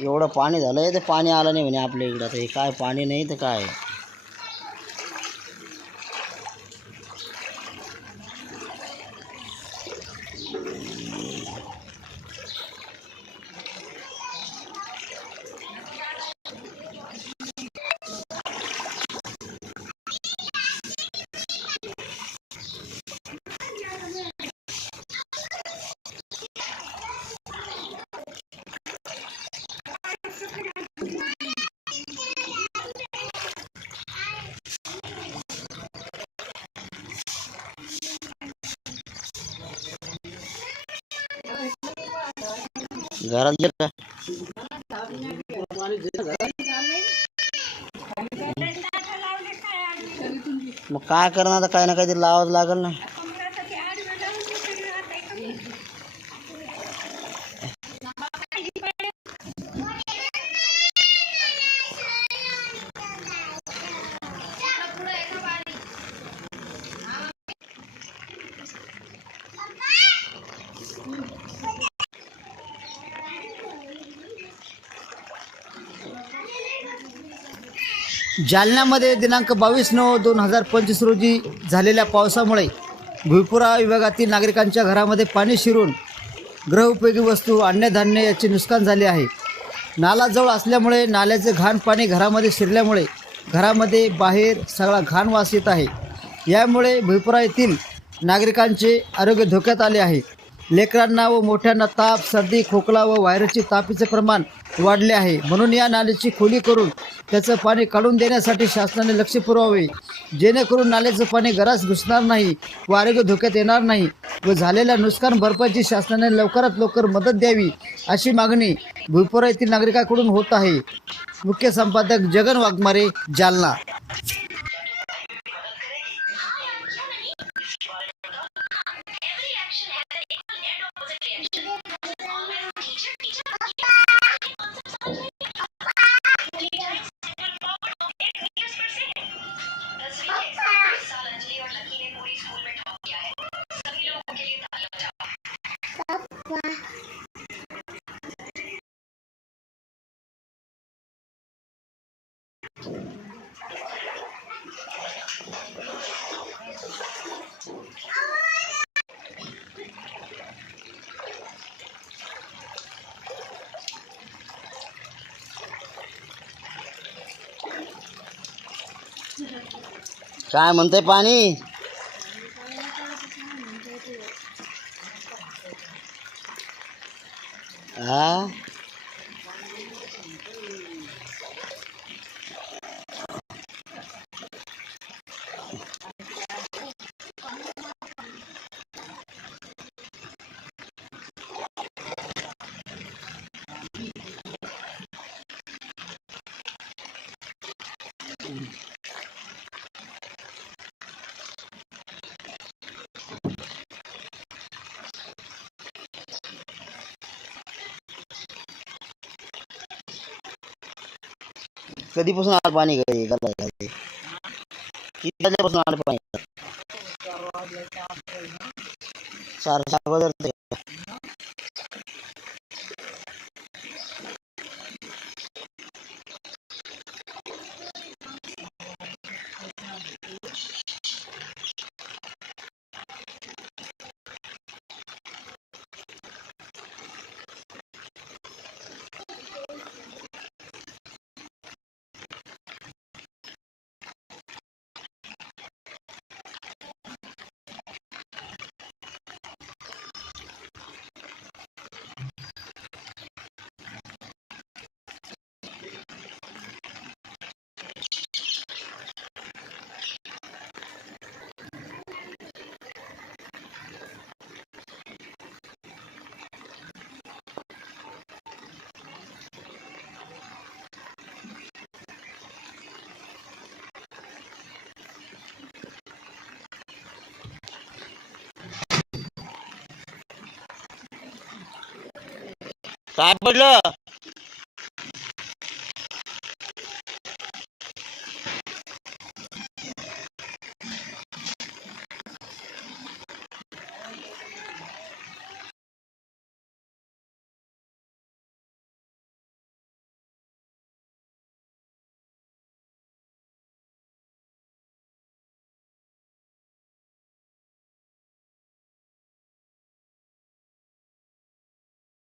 एवढं पाणी झालं आहे तर पाणी आलं नाही म्हणे आपल्या इकडं. आता हे काय पाणी नाही तर काय? घरात का? मग काय करणार आता? काही ना काहीतरी लावावं लागेल ना. जालन्यामध्ये दिनांक बावीस नऊ दोन हजार पंचवीस रोजी झालेल्या पावसामुळे भुईपुरा विभागातील नागरिकांच्या घरामध्ये पाणी शिरून गृहउपयोगी वस्तू अन्नधान्य याचे नुकसान झाले आहे. नालाजवळ असल्यामुळे नाल्याचे घाण पाणी घरामध्ये शिरल्यामुळे घरामध्ये बाहेर सगळा घाण वास येत आहे. यामुळे भुईपुरा येथील नागरिकांचे आरोग्य धोक्यात आले आहे. लेकरांना व मोठ्यांना ताप सर्दी खोकला व व्हायरसची तापीचे प्रमाण वाढले आहे. म्हणून या नाल्याची खोली करून त्याचं पाणी काढून देण्यासाठी शासनाने लक्ष पुरवावे. जेणेकरून नाल्याचं पाणी घरास घुसणार नाही व आरोग्य धोक्यात येणार नाही व झालेल्या नुकसान भरपाईची शासनाने लवकरात लवकर मदत द्यावी अशी मागणी भुईपुरा येथील नागरिकांकडून होत आहे. मुख्य संपादक जगन वाघमारे जालना. काय म्हणतंय पाणी? हा? कधीपासून आलं पाणी घरी घराला घरी? किती वाजल्यापासून आलं पाणी चार सहा वाजता काय पडलं